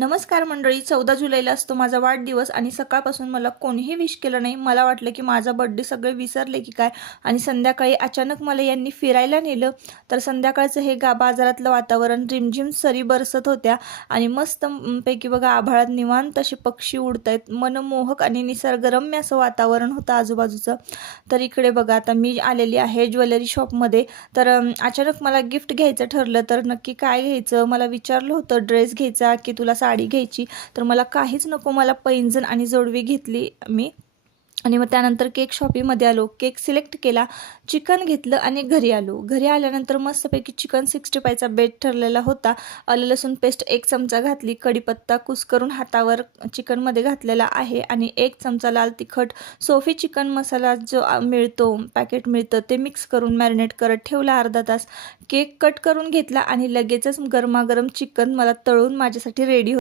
नमस्कार मंडळी, 14 जुलैला असतो माझा वाढदिवस आणि सकाळपासून मला कोणीही विश केलं नाही. मला वाटलं की माझा बर्थडे सगळे विसरले की काय. आणि संध्याकाळी अचानक मला यांनी फिरायला नेलं. तर संध्याकाळचं हे बाजारातलं वातावरण, रिमझिम सरी बरसत होत्या आणि मस्त पैकी बघा आभाळात निवांत असे पक्षी उडतायत. मनमोहक आणि निसर्गरम्य असं वातावरण होतं आजूबाजूचं. तर इकडे बघा आता मी आलेली आहे ज्वेलरी शॉपमध्ये. तर अचानक मला गिफ्ट घ्यायचं ठरलं. तर नक्की काय घ्यायचं मला विचारलं होतं, ड्रेस घ्यायचा की तुला साडी घ्यायची. तर मला काहीच नको, मला पैंजण आणि जोडवी घेतली मी. आणि मग त्यानंतर केक शॉपीमध्ये आलो, केक सिलेक्ट केला, चिकन घेतलं आणि घरी आलो. घरी आल्यानंतर मस्तपैकी चिकन 65चा बेत ठरलेला होता. आलं लसूण पेस्ट 1 चमचा घातली, कढीपत्ता कुस्करून हातावर चिकनमध्ये घातलेला आहे आणि 1 चमचा लाल तिखट सोफी चिकन मसाला जो मिळतो, पॅकेट मिळतं, ते मिक्स करून मॅरिनेट करत ठेवला अर्धा तास. केक कट करून घेतला आणि लगेचच गरमागरम चिकन मला तळून माझ्यासाठी रेडी